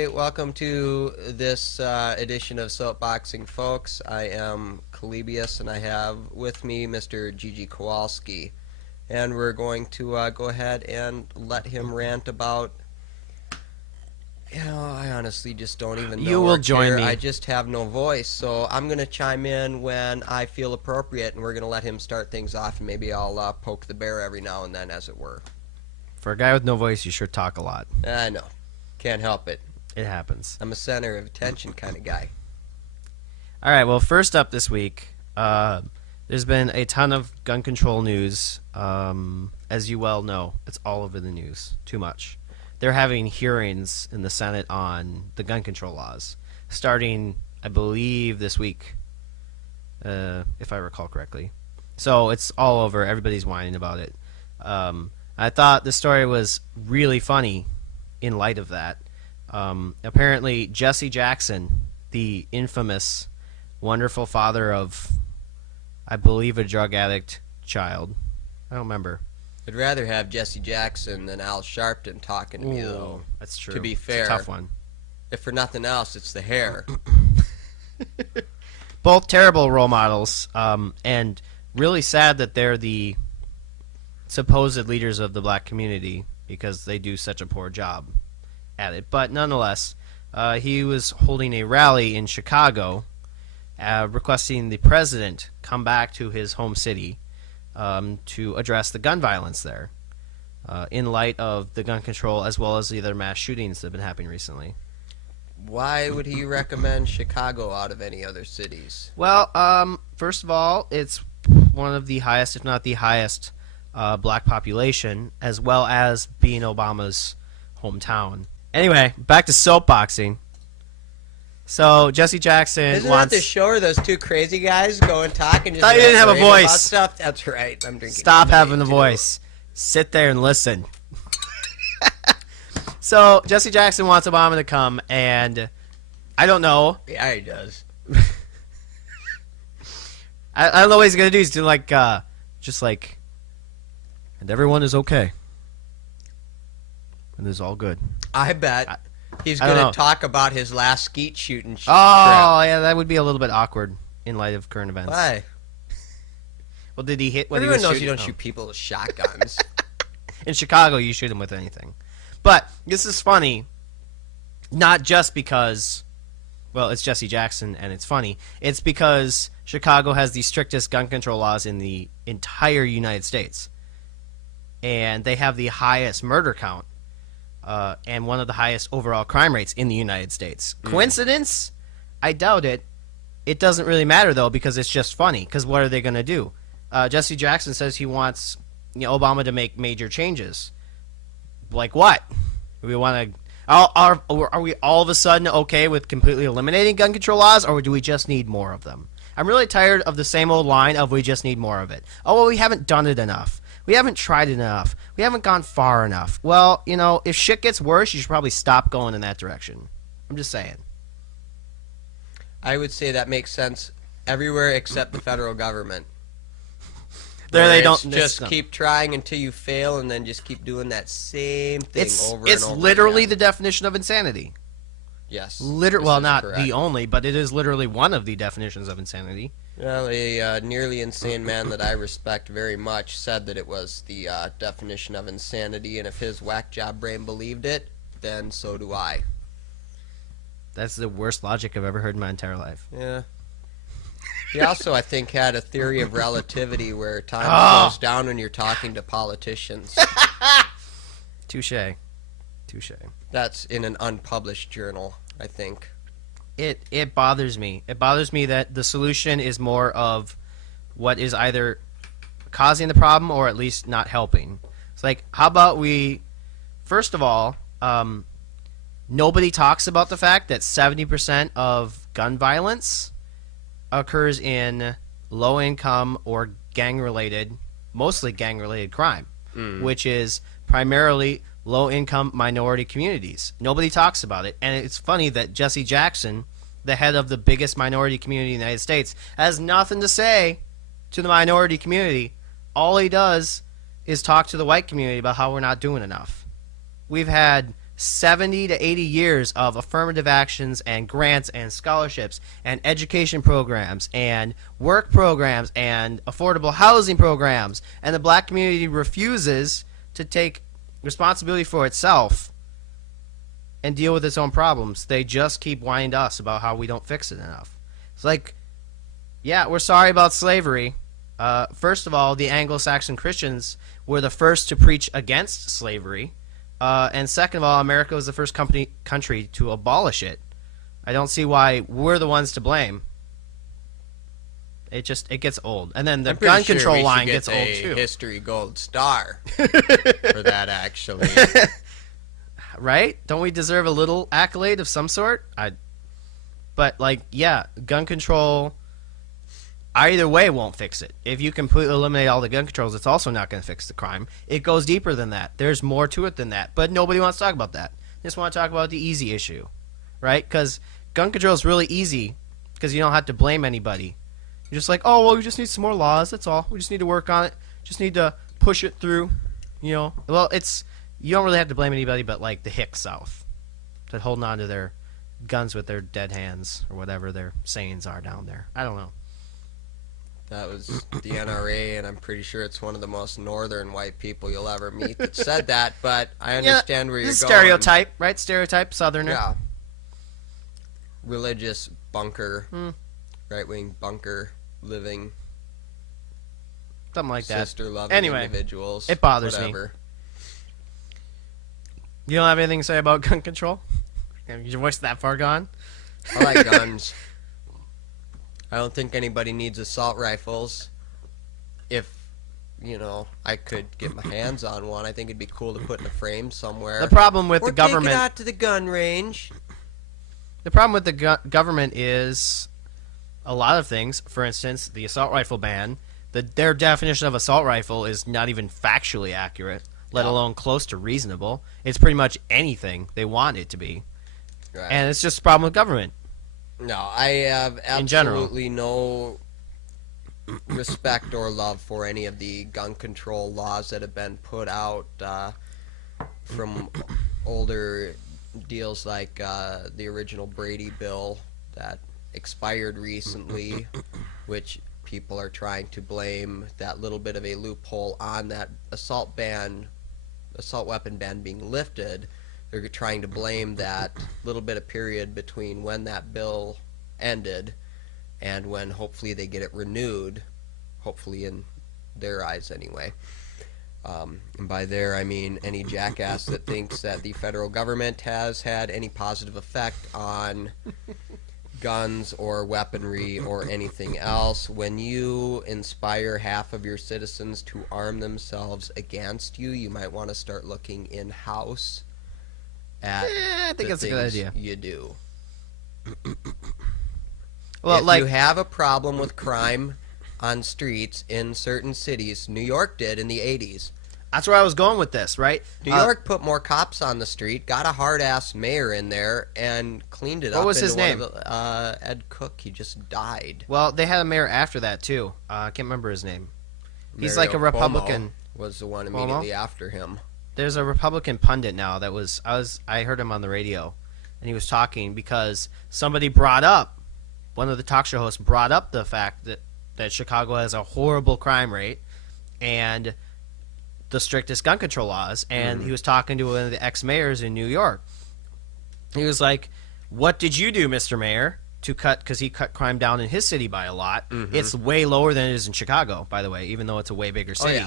Hey, welcome to this edition of SoapBoxing, folks. I am Calebius, and I have with me Mr. Gigi Kowalski. And we're going to go ahead and let him rant about... I honestly just don't even know. You will join me. I just have no voice, so I'm going to chime in when I feel appropriate, and we're going to let him start things off, and maybe I'll poke the bear every now and then, as it were. For a guy with no voice, you sure talk a lot. I know. Can't help it. It happens. I'm a center of attention kind of guy. All right, well, first up this week, there's been a ton of gun control news. As you well know, it's all over the news. Too much. They're having hearings in the Senate on the gun control laws, starting, I believe, this week, if I recall correctly. So it's all over. Everybody's whining about it. I thought the story was really funny in light of that. Apparently, Jesse Jackson, the infamous, wonderful father of, I believe, a drug addict child. I don't remember. I'd rather have Jesse Jackson than Al Sharpton talking to me, though. That's true. To be fair. It's a tough one. If for nothing else, it's the hair. Both terrible role models, and really sad that they're the supposed leaders of the black community because they do such a poor job at it. But nonetheless, he was holding a rally in Chicago requesting the president come back to his home city to address the gun violence there in light of the gun control as well as the other mass shootings that have been happening recently. Why would he recommend Chicago out of any other cities? Well, first of all, it's one of the highest, if not the highest, black population, as well as being Obama's hometown. Anyway, back to soapboxing. So Jesse Jackson Isn't wants... that the show where those two crazy guys go and talk and just Thought you didn't have a rave about voice. stuff? That's right. I'm drinking. Stop having a too. voice. Sit there and listen. So Jesse Jackson wants Obama to come, and I don't know. Yeah, he does. I don't know what he's gonna do. He's doing just like, and everyone is okay, and it's all good. I bet he's I don't going know. to talk about his last skeet shooting trip. Oh, yeah, that would be a little bit awkward in light of current events. Why? Well, did he hit when Everyone he was knows shooting? you don't shoot people with shotguns. In Chicago, you shoot him with anything. But this is funny, not just because, well, it's Jesse Jackson and it's funny. It's because Chicago has the strictest gun control laws in the entire United States. And they have the highest murder count and one of the highest overall crime rates in the United States. Coincidence? I doubt it. It doesn't really matter, though, because it's just funny. Because what are they going to do? Jesse Jackson says he wants Obama to make major changes. Like what? We want to... Are we all of a sudden okay with completely eliminating gun control laws, or do we just need more of them? I'm really tired of the same old line of we just need more of it. Oh, well, we haven't done it enough. We haven't tried it enough. We haven't gone far enough. Well, if shit gets worse, you should probably stop going in that direction. I'm just saying. I would say that makes sense everywhere except the federal government. There Where they don't just keep trying until you fail, and then just keep doing that same thing over and over. It's literally again. the definition of insanity. Yes. Well, not correct. the only, but it is literally one of the definitions of insanity. Well, a nearly insane man that I respect very much said that it was the definition of insanity, and if his whack job brain believed it, then so do I. That's the worst logic I've ever heard in my entire life. Yeah. He also, I think, had a theory of relativity where time slows down when you're talking to politicians. Touche. That's in an unpublished journal, I think. It bothers me. It bothers me that the solution is more of what is either causing the problem or at least not helping. It's like, how about we, first of all, nobody talks about the fact that 70% of gun violence occurs in low-income or gang-related, mostly gang-related crime, which is primarily low-income minority communities. Nobody talks about it, and it's funny that Jesse Jackson, the head of the biggest minority community in the United States, has nothing to say to the minority community. All he does is talk to the white community about how we're not doing enough. We've had 70 to 80 years of affirmative actions and grants and scholarships and education programs and work programs and affordable housing programs, and the black community refuses to take responsibility for itself and deal with its own problems. They just keep whining to us about how we don't fix it enough. It's like, yeah, we're sorry about slavery. First of all, the Anglo-Saxon Christians were the first to preach against slavery. And second of all, America was the first country to abolish it. I don't see why we're the ones to blame. It gets old. And then the gun control line gets old too. History gold star for that, actually. Right? Don't we deserve a little accolade of some sort? But like, yeah, gun control either way won't fix it. If you completely eliminate all the gun controls, it's also not going to fix the crime. It goes deeper than that. There's more to it than that. But nobody wants to talk about that. They just want to talk about the easy issue, right? Because gun control is really easy because you don't have to blame anybody. You're just like, oh, well, we just need some more laws. That's all. We just need to work on it. Just need to push it through, you know. Well, you don't really have to blame anybody but, like, the hick South that holding on to their guns with their dead hands or whatever their sayings are down there. I don't know. That was the NRA, and I'm pretty sure it's one of the most northern white people you'll ever meet that said that, but I understand where you're going. Stereotype, right? Stereotype, Southerner. Yeah. Religious bunker, right-wing bunker, living, something like that. Sister-loving individuals. It bothers whatever. me. You don't have anything to say about gun control? Is your voice that far gone? I like guns. I don't think anybody needs assault rifles. If, you know, I could get my hands on one, I think it'd be cool to put in a frame somewhere. The problem with the government... Or take it out to the gun range. The problem with the government is a lot of things. For instance, the assault rifle ban. Their definition of assault rifle is not even factually accurate, let alone close to reasonable. It's pretty much anything they want it to be. Right. And it's just a problem with government. No, I have absolutely no respect or love for any of the gun control laws that have been put out from older deals like the original Brady bill that expired recently, which people are trying to blame that little bit of a loophole on that assault weapon ban being lifted. They're trying to blame that little bit of period between when that bill ended and when hopefully they get it renewed, hopefully in their eyes anyway. And by there I mean any jackass that thinks that the federal government has had any positive effect on guns or weaponry or anything else. When you inspire half of your citizens to arm themselves against you, you might want to start looking in-house at I think that's a good idea. You do. Well, if you have a problem with crime on streets in certain cities, New York did in the 80s. That's where I was going with this, right? New York put more cops on the street, got a hard-ass mayor in there, and cleaned it up. What was his name? Ed Cook. He just died. Well, they had a mayor after that, too. I can't remember his name. He's Mario like a Republican. Cuomo was the one immediately after him. There's a Republican pundit now that I heard him on the radio, and he was talking because somebody brought up, one of the talk show hosts brought up the fact that Chicago has a horrible crime rate and the strictest gun control laws, and he was talking to one of the ex-mayors in New York. He was like, what did you do, Mr. Mayor, to cut, because he cut crime down in his city by a lot. It's way lower than it is in Chicago, by the way, even though it's a way bigger city.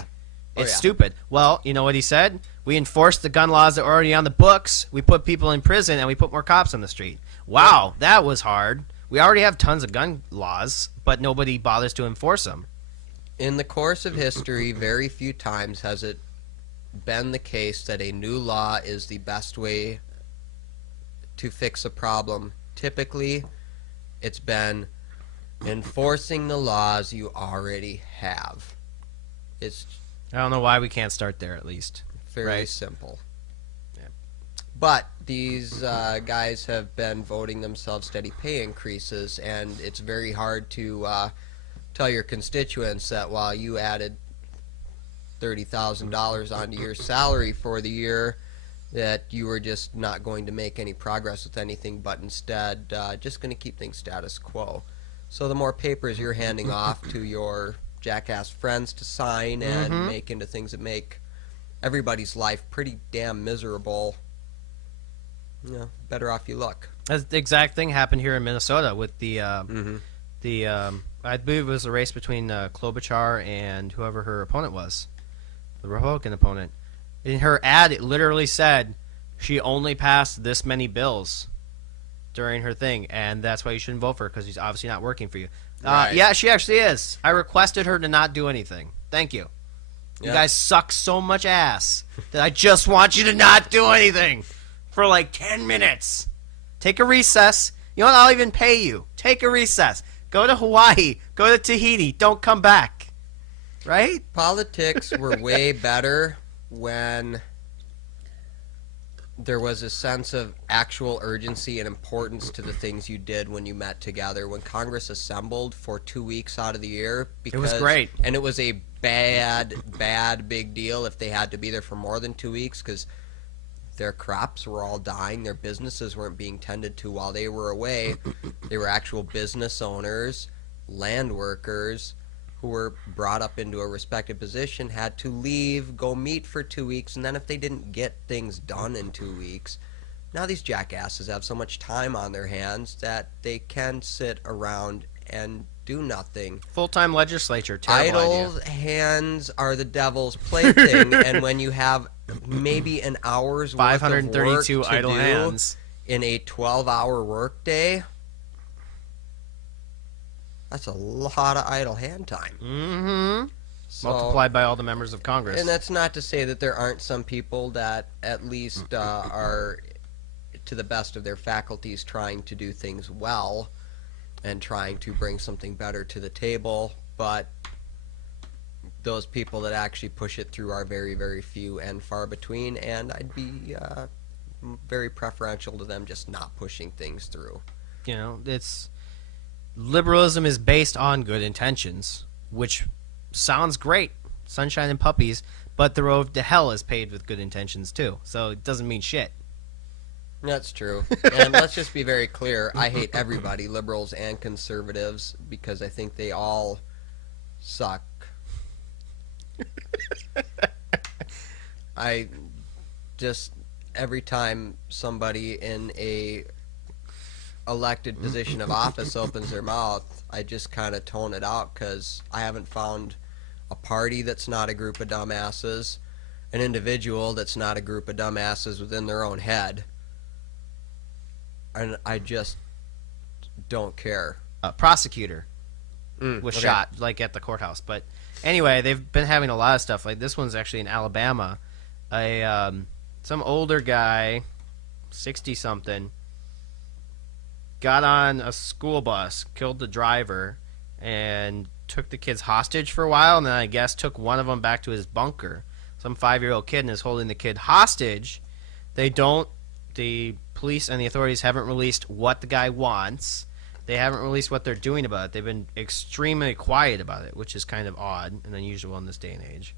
It's stupid. Well, you know what he said? We enforced the gun laws that were already on the books. We put people in prison, and we put more cops on the street. Wow, that was hard. We already have tons of gun laws, but nobody bothers to enforce them. In the course of history, very few times has it been the case that a new law is the best way to fix a problem. Typically, it's been enforcing the laws you already have. I don't know why we can't start there at least. Very simple. Yeah. But these guys have been voting themselves steady pay increases, and it's very hard to tell your constituents that while you added $30,000 onto your salary for the year, that you were just not going to make any progress with anything, but instead just going to keep things status quo. So the more papers you're handing off to your jackass friends to sign and make into things that make everybody's life pretty damn miserable, better off you look. That's the exact thing happened here in Minnesota with the I believe it was a race between Klobuchar and whoever her opponent was, the Republican opponent. In her ad, it literally said she only passed this many bills during her thing, and that's why you shouldn't vote for her, because she's obviously not working for you. Right. Yeah, she actually is. I requested her to not do anything. Thank you. You guys suck so much ass that I just want you to not do anything for like 10 minutes. Take a recess. You know what? I'll even pay you. Take a recess. Go to Hawaii. Go to Tahiti. Don't come back. Right? Politics were way better when there was a sense of actual urgency and importance to the things you did when you met together. When Congress assembled for 2 weeks out of the year, It was great. And it was a bad big deal if they had to be there for more than 2 weeks, because their crops were all dying, their businesses weren't being tended to while they were away. They were actual business owners, land workers, who were brought up into a respected position, had to leave, go meet for 2 weeks, and then if they didn't get things done in 2 weeks, now these jackasses have so much time on their hands that they can sit around and do nothing. Full-time legislature. Terrible Idle idea. hands are the devil's plaything, and when you have maybe an hour's worth of work 532 to idle do hands in a 12-hour workday, that's a lot of idle hand time. Mm-hmm. So, Multiplied by all the members of Congress. and that's not to say that there aren't some people that at least are, to the best of their faculties, trying to do things well and trying to bring something better to the table, but those people that actually push it through are very, very few and far between, and I'd be very preferential to them just not pushing things through. You know, it's liberalism is based on good intentions, which sounds great, sunshine and puppies, but the road to hell is paved with good intentions too, so it doesn't mean shit. That's true. And let's just be very clear, I hate everybody, liberals and conservatives, because I think they all suck. I just, every time somebody in a elected position of office opens their mouth, I just kind of tone it out, because I haven't found a party that's not a group of dumbasses, an individual that's not a group of dumbasses within their own head, and I just don't care. Prosecutor was okay. shot, like, at the courthouse. But anyway, they've been having a lot of stuff. Like, this one's actually in Alabama. Some older guy, 60-something, got on a school bus, killed the driver, and took the kids hostage for a while, and then I guess took one of them back to his bunker. Some 5-year-old kid, and is holding the kid hostage. The police and the authorities haven't released what the guy wants. They haven't released what they're doing about it. They've been extremely quiet about it, which is kind of odd and unusual in this day and age.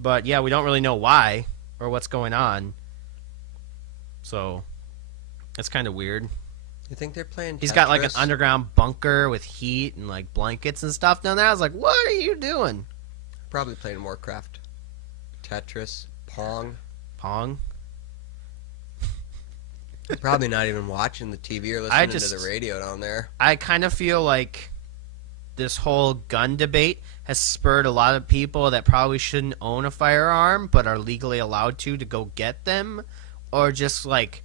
But yeah, we don't really know why or what's going on. So it's kind of weird. You think they're playing Tetris? He's got like an underground bunker with heat and like blankets and stuff down there. I was like, what are you doing? Probably playing Warcraft. Tetris. Pong. Pong? Probably not even watching the TV or listening to the radio down there. I kind of feel like this whole gun debate has spurred a lot of people that probably shouldn't own a firearm but are legally allowed to go get them. Or just like,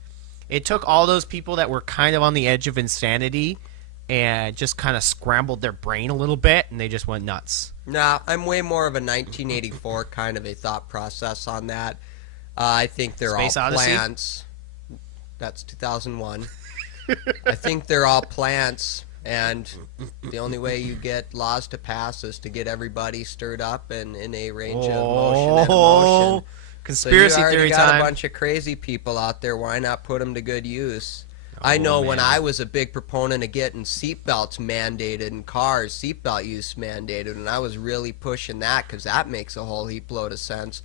it took all those people that were kind of on the edge of insanity and just kind of scrambled their brain a little bit, and they just went nuts. Nah, I'm way more of a 1984 kind of a thought process on that. I think they're Space all Odyssey? plants. That's 2001. I think they're all plants, and the only way you get laws to pass is to get everybody stirred up and in a range of motion and emotion. Conspiracy so you already theory got time. a bunch of crazy people out there. Why not put them to good use? I know when I was a big proponent of getting seatbelts mandated in cars, seatbelt use mandated, and I was really pushing that because that makes a whole heap load of sense.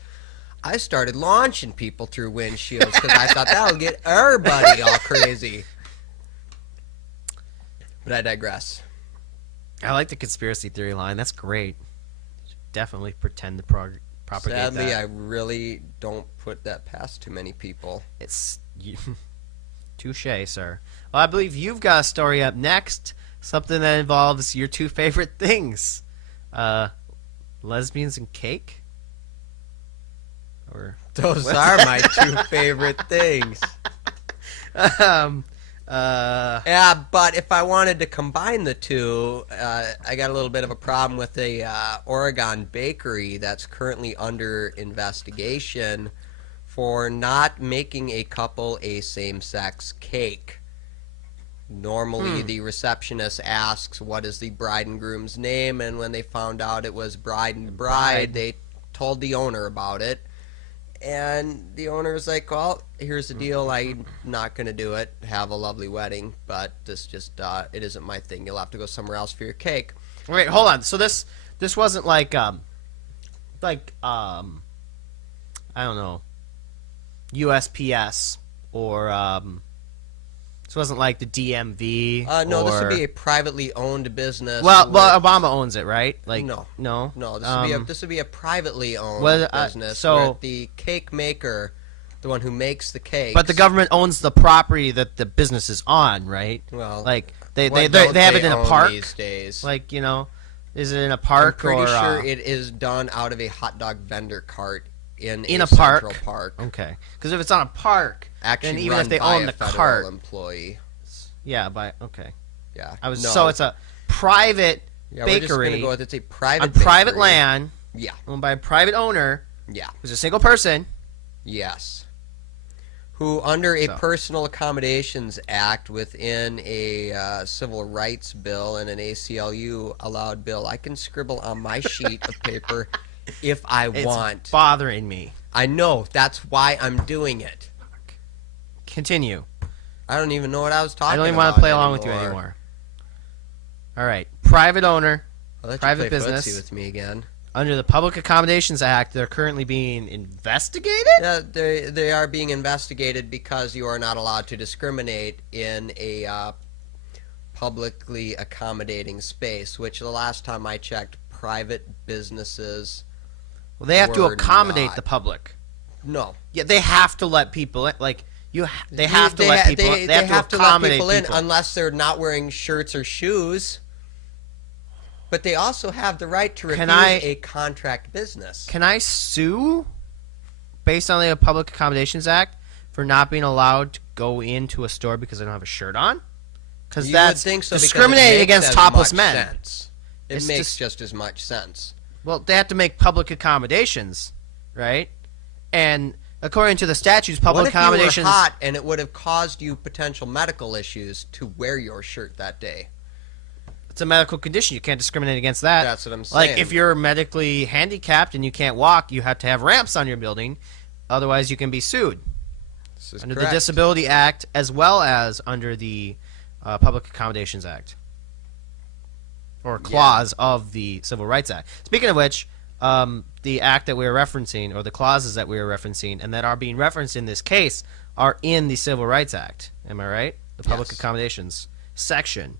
I started launching people through windshields because I thought that would get everybody all crazy. But I digress. I like the conspiracy theory line. That's great. Definitely pretend to propagate Sadly, that. I really don't put that past too many people. It's touche, sir. Well, I believe you've got a story up next. Something that involves your two favorite things. Lesbians and cake? Or Those are my two favorite things. Yeah, but if I wanted to combine the two, I got a little bit of a problem with a Oregon bakery that's currently under investigation for not making a couple a same-sex cake. Normally, the receptionist asks, what is the bride and groom's name? And when they found out it was bride and bride, they told the owner about it. And the owner was like, well, here's the deal. I'm not going to do it. Have a lovely wedding. But this just, it isn't my thing. You'll have to go somewhere else for your cake. Wait, hold on. So this wasn't like I don't know, USPS or this wasn't like the DMV. No, or... this would be a privately owned business. Well, Obama owns it, right? Like no. No. This would be a privately owned business. So where the cake maker, the one who makes the cake. But the government owns the property that the business is on, right? Well, like they what have don't it in they a own park these days. Like, you know, is it in a park? I'm pretty or sure it is done out of a hot dog vendor cart in a park. central park. Okay, because if it's on a park, Actually, then even run if they by own a the federal cart, employee. yeah, okay. Yeah, So it's a private yeah, we're just bakery gonna go with it's a on private private bakery. land, Yeah, owned by a private owner, yeah, who's a single person. yes. Who, under a So. Personal Accommodations Act within a civil rights bill and an ACLU allowed bill, I can scribble on my sheet of paper if I It's want. bothering me. I know. That's why I'm doing it. Continue. I don't even know what I was talking about. I don't even want to play along with you anymore. All right, private owner, I'll let private you play business. footsie with me again. Under the Public Accommodations Act, they're currently being investigated? Yeah, they are being investigated because you are not allowed to discriminate in a publicly accommodating space, which the last time I checked, private businesses Well, they have to were accommodate not. the public. No. Yeah, they have to let people in. Like, they have to let people in. They have to let accommodate people in unless they're not wearing shirts or shoes. But they also have the right to refuse a contract business. Can I sue, based on the Public Accommodations Act, for not being allowed to go into a store because I don't have a shirt on? Because that's discriminating against topless men. Sense. It makes just as much sense. Well, they have to make public accommodations, right? And according to the statutes, public accommodations. What if you were hot and it would have caused you potential medical issues to wear your shirt that day? It's a medical condition. You can't discriminate against that. That's what I'm saying. Like, if you're medically handicapped and you can't walk, you have to have ramps on your building. Otherwise, you can be sued. This is under correct. the Disability Act, as well as under the Public Accommodations Act. Or clause of the Civil Rights Act. Speaking of which, the act that we were referencing, or the clauses that we were referencing, and that are being referenced in this case, are in the Civil Rights Act. Am I right? The Public Accommodations section.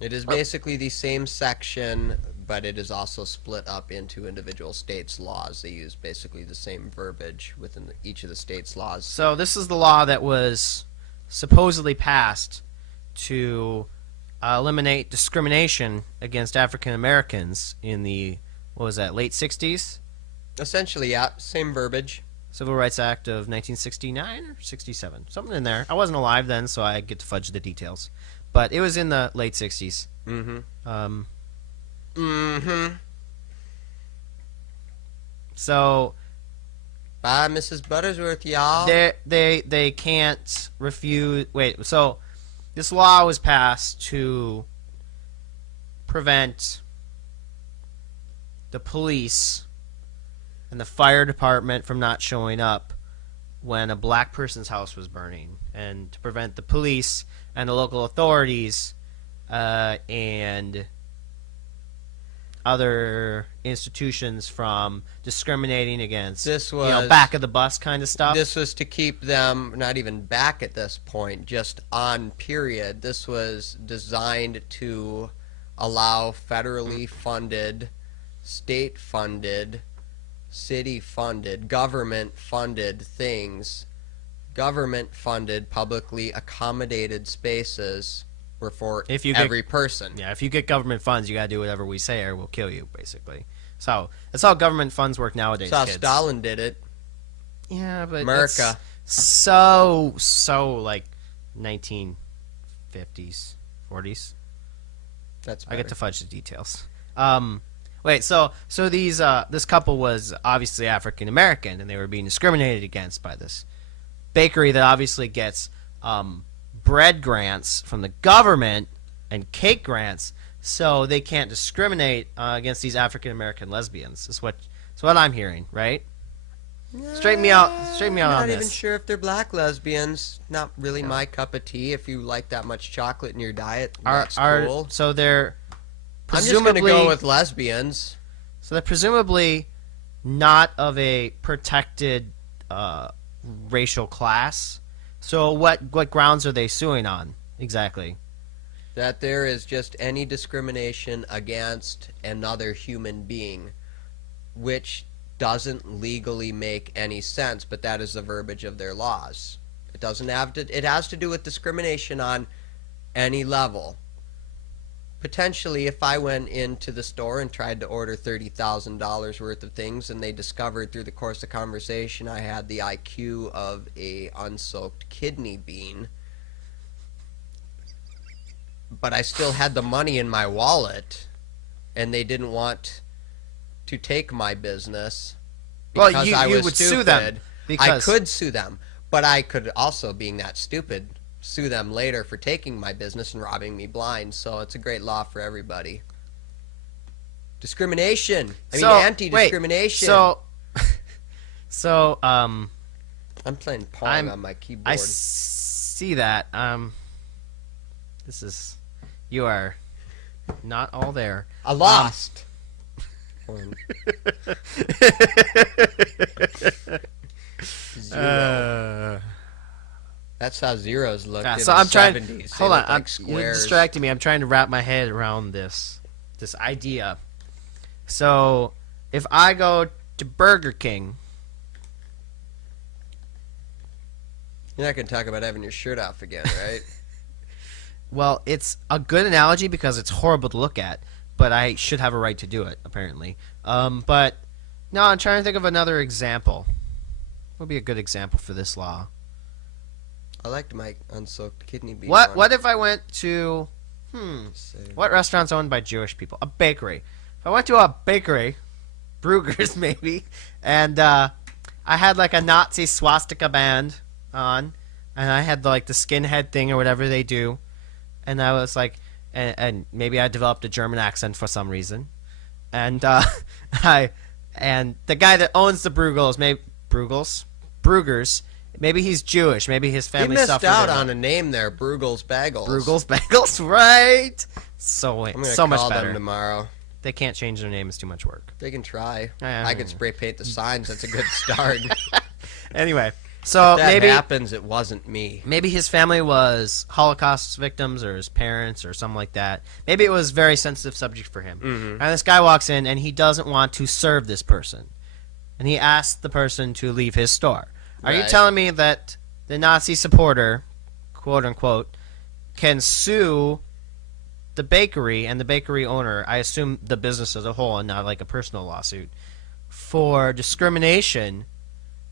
It is basically the same section, but it is also split up into individual states' laws. They use basically the same verbiage within each of the states' laws. So this is the law that was supposedly passed to eliminate discrimination against African Americans in the, what was that, late 60s? Essentially, yeah, same verbiage. Civil Rights Act of 1969 or 67, something in there. I wasn't alive then, so I get to fudge the details. But it was in the late 60s. So Bye, Mrs. Buttersworth, y'all. they can't refuse. Wait, so this law was passed to prevent the police and the fire department from not showing up when a black person's house was burning, and to prevent the police and the local authorities and other institutions from discriminating against, This was back of the bus kind of stuff. This was to keep them not even back at this point, just on period. This was designed to allow federally funded, state funded, city funded, government funded things, government funded, publicly accommodated spaces were for every person. Yeah, if you get government funds, you gotta do whatever we say, or we'll kill you, basically. So that's how government funds work nowadays. That's how kids. Stalin did it. Yeah, but America. So like 1950s, 40s. That's better. I get to fudge the details. Wait, so these this couple was obviously African American, and they were being discriminated against by this bakery that obviously gets bread grants from the government and cake grants, so they can't discriminate against these African American lesbians. That's what I'm hearing, right? Straighten me out on this. Not even sure if they're black lesbians. Not really my cup of tea. If you like that much chocolate in your diet, that's cool. So they're I'm just going to go with lesbians. So they're presumably not of a protected racial class. So what grounds are they suing on exactly? That there is just any discrimination against another human being, which doesn't legally make any sense, but that is the verbiage of their laws. It doesn't have to. It has to do with discrimination on any level. Potentially, if I went into the store and tried to order $30,000 worth of things, and they discovered through the course of conversation I had the IQ of a unsoaked kidney bean, but I still had the money in my wallet, and they didn't want to take my business because I was would stupid. sue them. I could sue them, but I could also, being that stupid, sue them later for taking my business and robbing me blind. So it's a great law for everybody. Discrimination. Anti-discrimination. I'm playing Pong on my keyboard. I see that. You are not all there. I lost. Zero. That's how zeros look. Yeah, in so the I'm trying. 70s. Hold on, Like you're distracting me. I'm trying to wrap my head around this idea. So, if I go to Burger King, you're not going to talk about having your shirt off again, right? well, it's a good analogy because it's horrible to look at, but I should have a right to do it, apparently. But no, I'm trying to think of another example. What would be a good example for this law? I liked my unsoaked kidney bean. What if I went to what restaurant's owned by Jewish people? A bakery. If I went to a bakery, Bruegger's maybe, and I had like a Nazi swastika band on, and I had like the skinhead thing or whatever they do, and I was like, and maybe I developed a German accent for some reason, and the guy that owns the Bruegger's. Maybe he's Jewish. Maybe his family suffered. You missed out on a name there, Bruegel's Bagels. Bruegel's Bagels, right? So I'm so much call better. them tomorrow. They can't change their name. It's too much work. They can try. I could spray paint the signs. That's a good start. Anyway, so if that maybe happens, it wasn't me. Maybe his family was Holocaust victims, or his parents, or something like that. Maybe it was a very sensitive subject for him. Mm-hmm. And this guy walks in, and he doesn't want to serve this person, and he asks the person to leave his store. Are you telling me that the Nazi supporter, quote unquote, can sue the bakery and the bakery owner, I assume the business as a whole and not like a personal lawsuit, for discrimination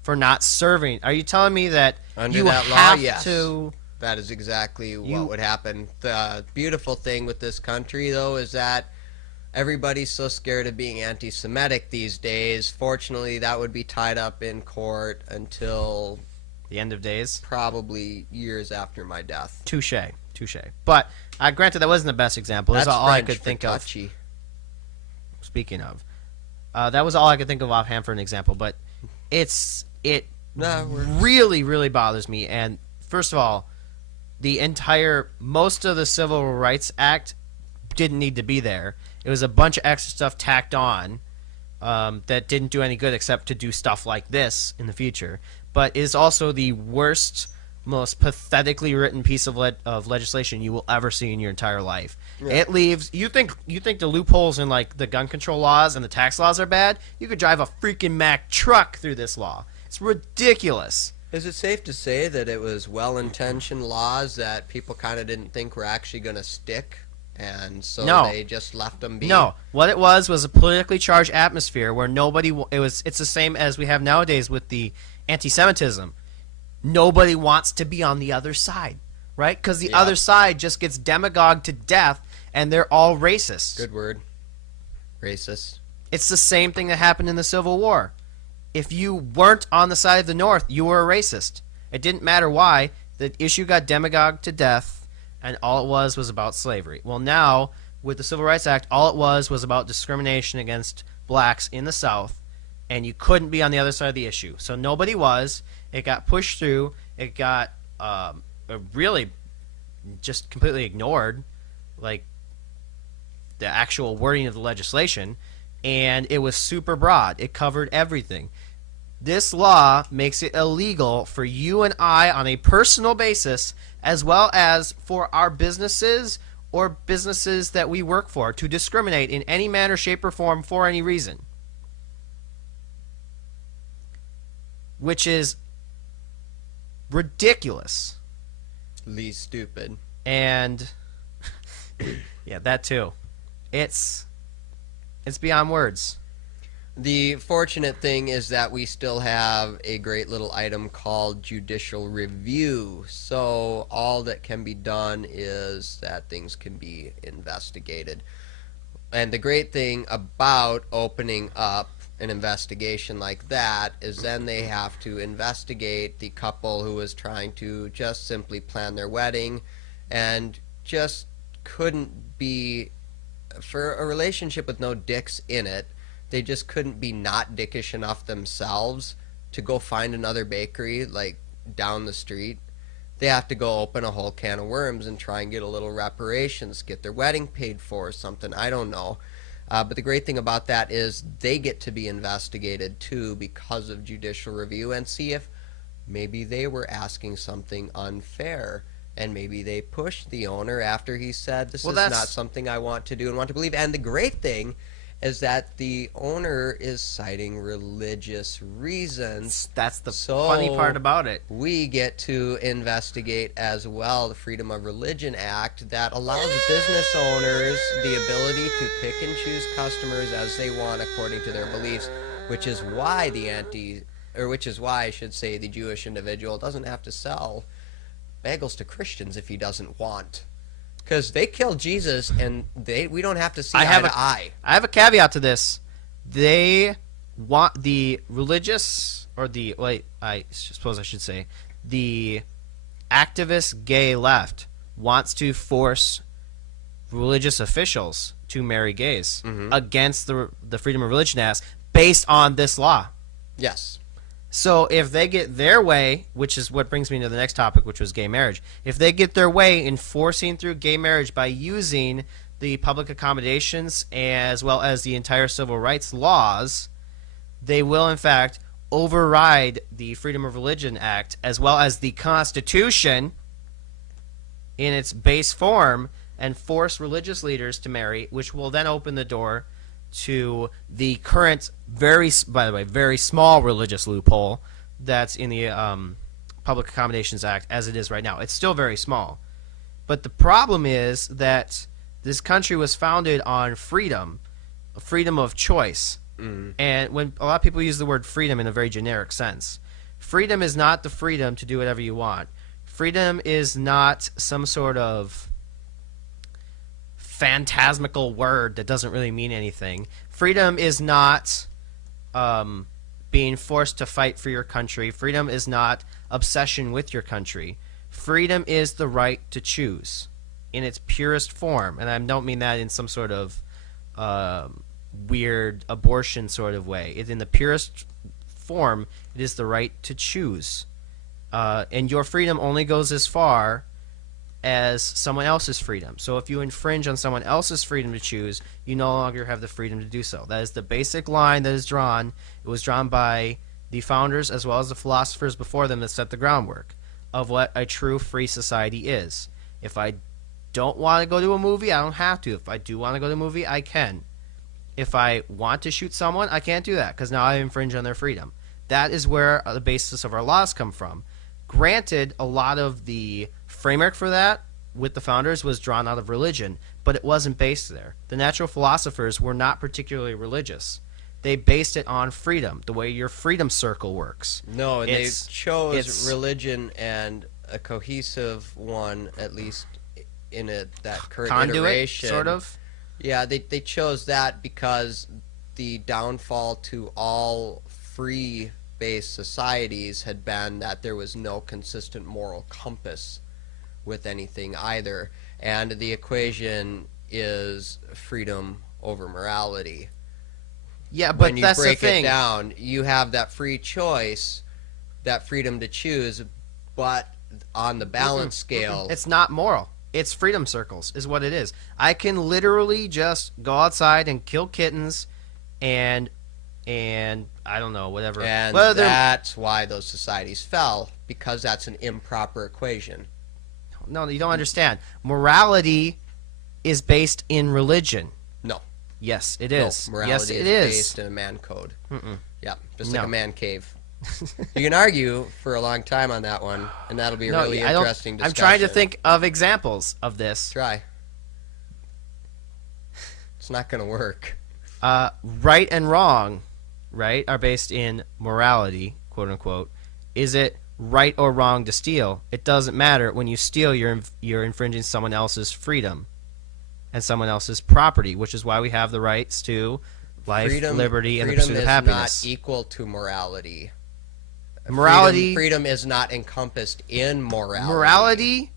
for not serving? Are you telling me that under you that law, have yes. to... That is exactly what would happen. The beautiful thing with this country, though, is that everybody's so scared of being anti-Semitic these days. Fortunately, that would be tied up in court until... the end of days? Probably years after my death. Touche. But, granted, that wasn't the best example. That's all I could think of. Speaking of. That was all I could think of offhand for an example. But it really, really bothers me. And, first of all, most of the Civil Rights Act didn't need to be there. It was a bunch of extra stuff tacked on that didn't do any good except to do stuff like this in the future. But is also the worst, most pathetically written piece of legislation you will ever see in your entire life. Yeah. It leaves you think the loopholes in like the gun control laws and the tax laws are bad. You could drive a freaking Mack truck through this law. It's ridiculous. Is it safe to say that it was well-intentioned laws that people kind of didn't think were actually going to stick, and so they just left them be? No. What it was a politically charged atmosphere where nobody. It's the same as we have nowadays with the anti-Semitism. Nobody wants to be on the other side, right? Because the other side just gets demagogued to death, and they're all racist. Good word. Racist. It's the same thing that happened in the Civil War. If you weren't on the side of the North, you were a racist. It didn't matter why. The issue got demagogued to death, and all it was about slavery. Well, now, with the Civil Rights Act, all it was about discrimination against blacks in the South, and you couldn't be on the other side of the issue. So nobody was. It got pushed through. It got really just completely ignored, like the actual wording of the legislation, and it was super broad. It covered everything. This law makes it illegal for you and I on a personal basis, as well as for our businesses or businesses that we work for, to discriminate in any manner, shape, or form for any reason. Which is ridiculous. Least stupid. And yeah, that too. It's beyond words. The fortunate thing is that we still have a great little item called judicial review. So all that can be done is that things can be investigated. And the great thing about opening up an investigation like that is then they have to investigate the couple who was trying to just simply plan their wedding and just couldn't be, for a relationship with no dicks in it, they just couldn't be not dickish enough themselves to go find another bakery like down the street. They have to go open a whole can of worms and try and get a little reparations, get their wedding paid for or something. I don't know. But the great thing about that is they get to be investigated too because of judicial review and see if maybe they were asking something unfair. And maybe they pushed the owner after he said, this is not something I want to do and want to believe. And the great thing is that the owner is citing religious reasons. That's the funny part about it. We get to investigate as well the Freedom of Religion Act that allows business owners the ability to pick and choose customers as they want according to their beliefs, which is why I should say the Jewish individual doesn't have to sell bagels to Christians if he doesn't want. Because they killed Jesus, and we don't have to see eye to eye. I have a caveat to this. They want the religious, or the, I suppose I should say, the activist gay left wants to force religious officials to marry gays against the Freedom of Religion Act based on this law. Yes. So if they get their way, which is what brings me to the next topic, which was gay marriage, if they get their way in forcing through gay marriage by using the public accommodations as well as the entire civil rights laws, they will in fact override the Freedom of Religion Act as well as the Constitution in its base form and force religious leaders to marry, which will then open the door to the current very small religious loophole that's in the Public Accommodations Act as it is right now. It's still very small. But the problem is that this country was founded on freedom of choice. And when a lot of people use the word freedom in a very generic sense, freedom is not the freedom to do whatever you want. Freedom is not some sort of phantasmical word that doesn't really mean anything. Freedom is not being forced to fight for your country. Freedom is not obsession with your country. Freedom is the right to choose in its purest form. And I don't mean that in some sort of weird abortion sort of way. In the purest form, it is the right to choose. And your freedom only goes as far as someone else's freedom. So if you infringe on someone else's freedom to choose, you no longer have the freedom to do so. That is the basic line that is drawn. It was drawn by the founders as well as the philosophers before them that set the groundwork of what a true free society is. If I don't want to go to a movie, I don't have to. If I do want to go to a movie, I can. If I want to shoot someone, I can't do that because now I infringe on their freedom. That is where the basis of our laws come from. Granted, a lot of the framework for that with the founders was drawn out of religion, but it wasn't based there. The natural philosophers were not particularly religious. They based it on freedom, the way your freedom circle works. No, and they chose religion and a cohesive one, at least in that current conduit, iteration. Sort of? Yeah, they chose that because the downfall to all free-based societies had been that there was no consistent moral compass with anything either. And the equation is freedom over morality. Yeah, but when that's the thing. When you break it down, you have that free choice, that freedom to choose, but on the balance scale... It's not moral. It's freedom circles is what it is. I can literally just go outside and kill kittens and I don't know, whatever. And that's why those societies fell, because that's an improper equation. No, you don't understand. Morality is based in religion. No. Yes, it is. No, morality yes, it is is based in a man code. Yeah, just No. like a man cave. You can argue for a long time on that one, and that'll be a really interesting discussion. I'm trying to think of examples of this. Try. It's not going to work. Right and wrong, right, are based in morality, quote unquote. Is it right or wrong to steal? It doesn't matter. When you steal, you're infringing someone else's freedom and someone else's property, which is why we have the rights to life, liberty, and the pursuit of happiness. Freedom is not equal to morality. Morality. Freedom is not encompassed in morality. Morality.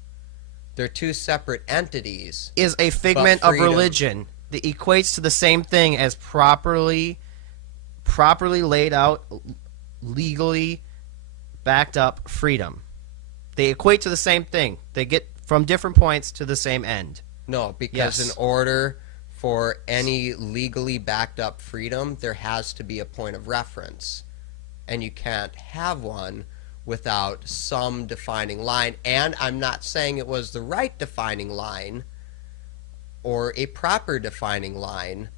They're two separate entities. Is a figment of religion that equates to the same thing as properly laid out, legally backed up freedom. They equate to the same thing. They get from different points to the same end. No, because in order for any legally backed up freedom, there has to be a point of reference. And you can't have one without some defining line. And I'm not saying it was the right defining line or a proper defining line,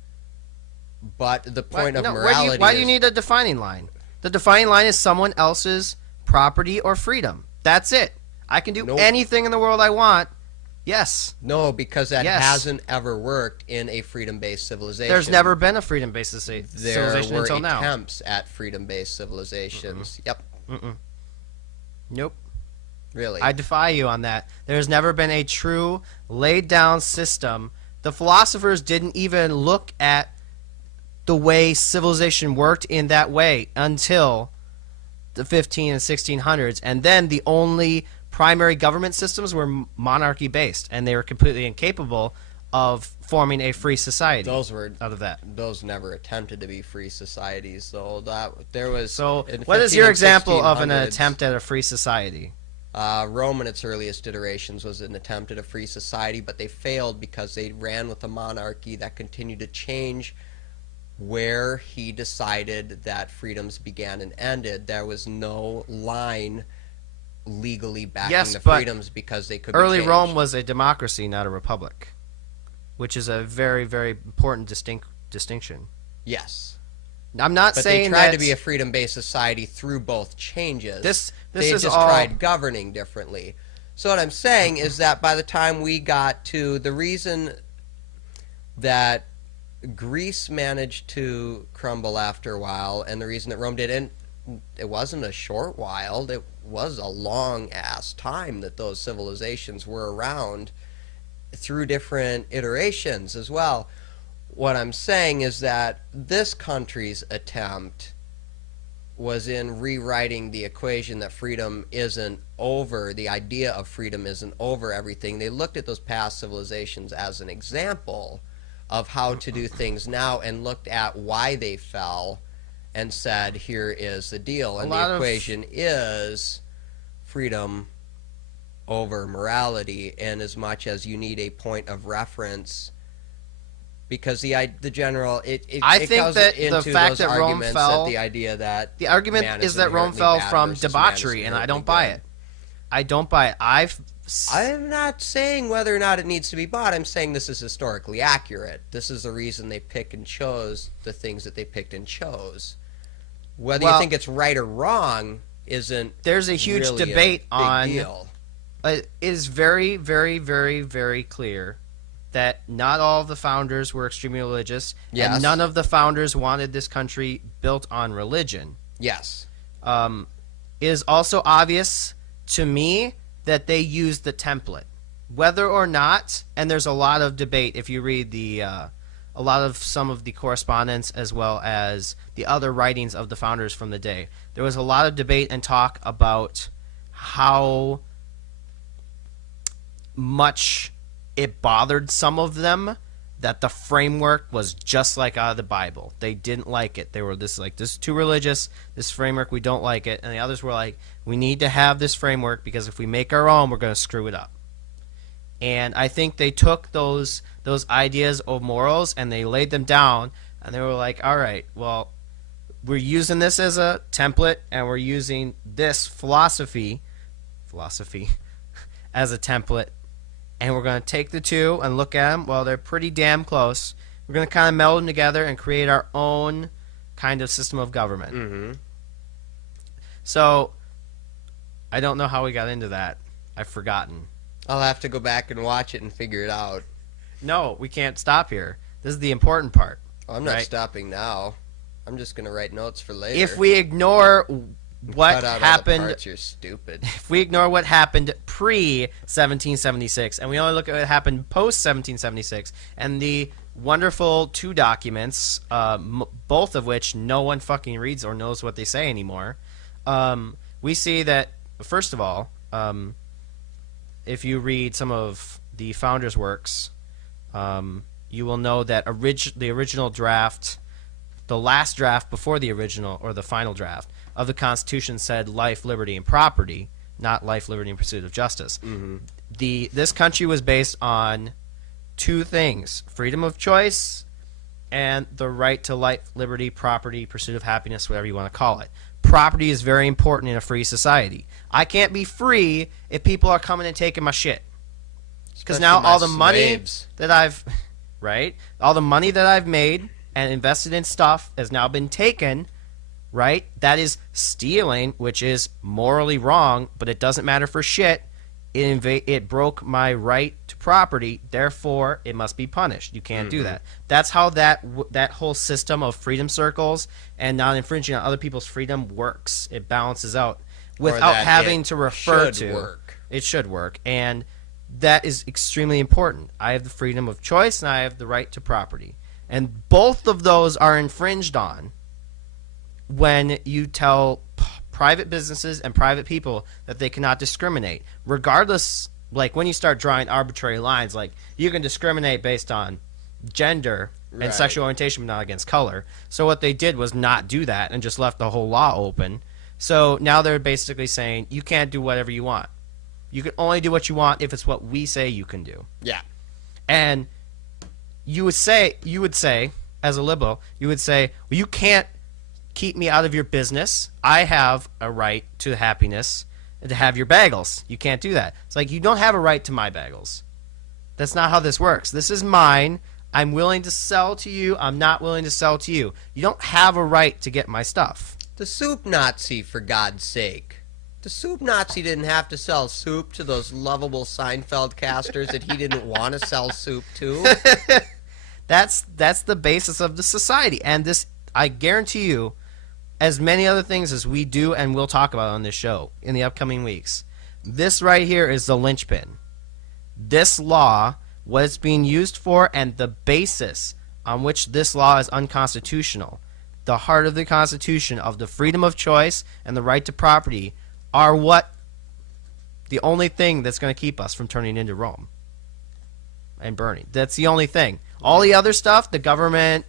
but the point of morality why do you need a defining line? The defining line is someone else's property or freedom. That's it. I can do anything in the world I want. Yes. No, because that hasn't ever worked in a freedom-based civilization. There's never been a freedom-based civilization until now. There were attempts at freedom-based civilizations. Yep. Nope. Really? I defy you on that. There's never been a true laid-down system. The philosophers didn't even look at the way civilization worked in that way until the 15 and 1600s, and then the only primary government systems were monarchy based, and they were completely incapable of forming a free society. Those were out of that. Those never attempted to be free societies, though. That there was. So, what is your example of an attempt at a free society? Rome, in its earliest iterations, was an attempt at a free society, but they failed because they ran with a monarchy that continued to change where he decided that freedoms began and ended. There was no line legally backing the freedoms because they could be early changed. Rome was a democracy, not a republic, which is a very, very important distinction. Yes. I'm not saying they tried to be a freedom-based society through both changes. They just tried governing differently. So what I'm saying is that by the time we got to the reason that Greece managed to crumble after a while, and the reason that Rome did, and it wasn't a short while, it was a long-ass time that those civilizations were around through different iterations as well. What I'm saying is that this country's attempt was in rewriting the equation that freedom isn't over, the idea of freedom isn't over everything. They looked at those past civilizations as an example of how to do things now and looked at why they fell and said, here is the deal. And the equation is freedom over morality, and as much as you need a point of reference, because the general I it think goes that into the fact those that Rome arguments fell, that the idea that the argument man is is that Rome inherently fell bad from versus man is debauchery, and I inherently don't buy good. it. I don't buy it. I'm not saying whether or not it needs to be bought. I'm saying this is historically accurate. This is the reason they pick and chose the things that they picked and chose. Whether you Well, think it's right or wrong isn't there's a huge really debate a big on. deal. It is very, very, very, very clear that not all of the founders were extremely religious, Yes. and none of the founders wanted this country built on religion. Yes. It is also obvious to me that they used the template, whether or not. And there's a lot of debate if you read a lot of some of the correspondence as well as the other writings of the founders from the day. There was a lot of debate and talk about how much it bothered some of them that the framework was just like out of the Bible. They didn't like it. They were this is too religious, this framework, we don't like it. And the others were like, we need to have this framework because if we make our own, we're going to screw it up. And I think they took those ideas of morals and they laid them down, and they were like, all right, well, we're using this as a template, and we're using this philosophy as a template, and we're going to take the two and look at them. Well, they're pretty damn close. We're going to kind of meld them together and create our own kind of system of government. Mm-hmm. So, I don't know how we got into that. I've forgotten. I'll have to go back and watch it and figure it out. No, we can't stop here. This is the important part. I'm not right? stopping now. I'm just going to write notes for later. If we ignore what Cut out all the happened, parts, you're stupid. if we ignore what happened pre-1776, and we only look at what happened post-1776, and the wonderful two documents, both of which no one fucking reads or knows what they say anymore, we see that, first of all, if you read some of the founders' works, you will know that the original draft, the last draft before the original, or the final draft, of the Constitution said life, liberty, and property, not life, liberty, and pursuit of justice. Mm-hmm. This country was based on two things: freedom of choice and the right to life, liberty, property, pursuit of happiness, whatever you want to call it. Property is very important in a free society. I can't be free if people are coming and taking my shit. Because now all the money that I've all the money that I've made and invested in stuff has now been taken. Right? That is stealing, which is morally wrong, but it doesn't matter for shit. It broke my right to property, therefore it must be punished. You can't do that. That's how that whole system of freedom circles and not infringing on other people's freedom works. It balances out without having to refer to. It should work, and that is extremely important. I have the freedom of choice, and I have the right to property, and both of those are infringed on when you tell private businesses and private people that they cannot discriminate, regardless. Like when you start drawing arbitrary lines, like you can discriminate based on gender and sexual orientation, but not against color. So what they did was not do that and just left the whole law open. So now they're basically saying you can't do whatever you want. You can only do what you want if it's what we say you can do. Yeah. And you would say, as a liberal, you would say, well, you can't keep me out of your business. I have a right to happiness and to have your bagels. You can't do that. It's like, you don't have a right to my bagels. That's not how this works. This is mine. I'm willing to sell to you. I'm not willing to sell to you. You don't have a right to get my stuff. The soup Nazi, for God's sake. The soup Nazi didn't have to sell soup to those lovable Seinfeld casters that he didn't want to sell soup to. That's the basis of the society. And this, I guarantee you, as many other things as we do and we'll talk about on this show in the upcoming weeks, this right here is the linchpin. This law, what it's being used for, and the basis on which this law is unconstitutional, the heart of the Constitution of the freedom of choice and the right to property, are what the only thing that's going to keep us from turning into Rome and burning. That's the only thing. All the other stuff, the government,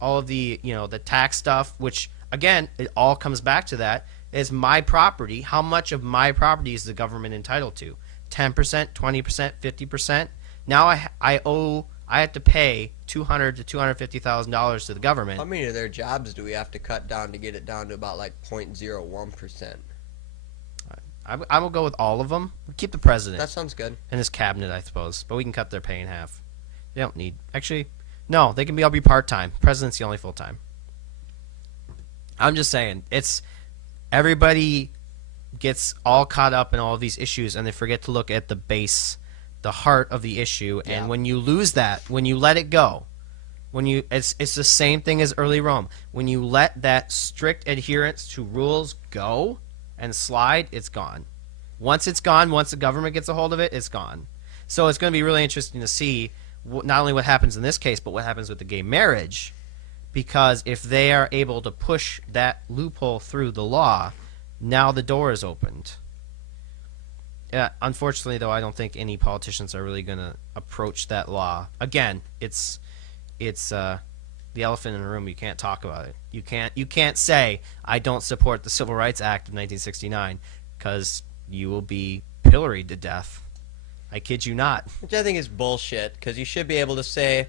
all of the the tax stuff, which again, it all comes back to that. It's my property. How much of my property is the government entitled to? 10%, 20%, 50%. Now I have to pay $200,000 to $250,000 to the government. How many of their jobs do we have to cut down to get it down to about like 0.01%? I will go with all of them. We'll keep the president. That sounds good. And his cabinet, I suppose. But we can cut their pay in half. They don't need... Actually, no. They can all be part-time. President's the only full-time. I'm just saying. Everybody gets all caught up in all of these issues, and they forget to look at the base, the heart of the issue. And when you lose that, when you let it go, it's the same thing as early Rome. When you let that strict adherence to rules go and slide, it's gone. Once it's gone, once the government gets a hold of it, it's gone. So it's going to be really interesting to see not only what happens in this case, but what happens with the gay marriage. Because if they are able to push that loophole through the law, now the door is opened. Unfortunately, though, I don't think any politicians are really going to approach that law. Again, it's the elephant in the room. You can't talk about it. You can't say I don't support the Civil Rights Act of 1969 because you will be pilloried to death. I kid you not. Which I think is bullshit, because you should be able to say,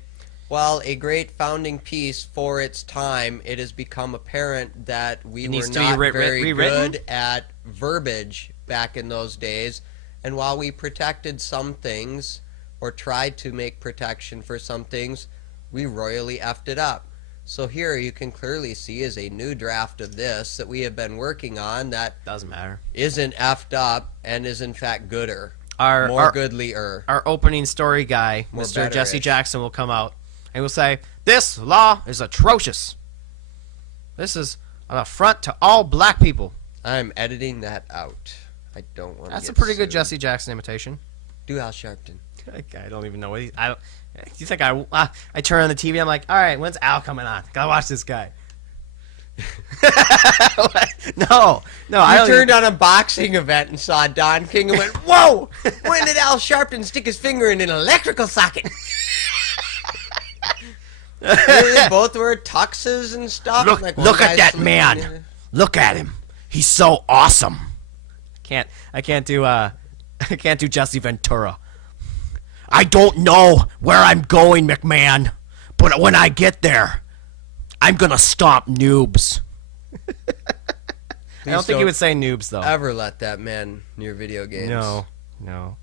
well, a great founding piece for its time, it has become apparent that we were not very good at verbiage back in those days, and while we protected some things, or tried to make protection for some things, we royally effed it up. So here you can clearly see is a new draft of this that we have been working on that doesn't matter, isn't effed up and is in fact gooder, more goodlier. Our opening story guy, Mr. Jesse Jackson, will come out and will say, "This law is atrocious. This is an affront to all black people." I'm editing that out. I don't want. That's a pretty good Jesse Jackson imitation. Do Al Sharpton. I don't even know what I don't. You think I turn on the TV? I'm like, all right, when's Al coming on? Gotta watch this guy. No. I turned on a boxing event and saw Don King and went, "Whoa! When did Al Sharpton stick his finger in an electrical socket?" They both wear tuxes and stuff. Look at that man. Look at him. He's so awesome. I can't do Jesse Ventura. I don't know where I'm going, McMahon, but when I get there, I'm gonna stomp noobs. I don't think he would say noobs, though. Ever let that man near video games. No.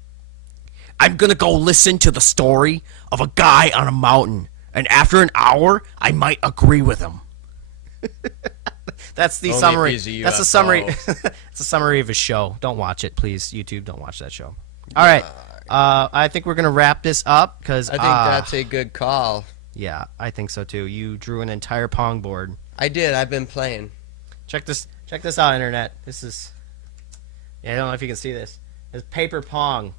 I'm gonna go listen to the story of a guy on a mountain, and after an hour, I might agree with him. That's the summary. That's the summary. It's a summary of a show. Don't watch it, please. YouTube, don't watch that show. All right. I think we're gonna wrap this up because I think that's a good call. Yeah, I think so too. You drew an entire Pong board. I did. I've been playing. Check this out, internet. This is. Yeah, I don't know if you can see this. It's paper Pong.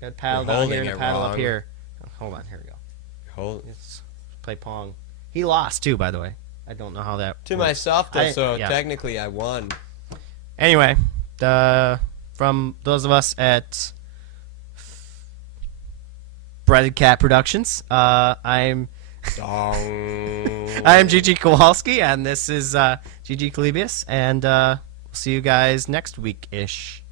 Got a paddle down here and a paddle up here. Oh, hold on. Here we go. Let's play Pong. He lost too, by the way. I don't know how that. To works. Myself, though, so technically I won. Anyway, from those of us at Breaded Cat Productions, I'm Gigi Kowalski, and this is Gigi Calibius, and we'll see you guys next week-ish.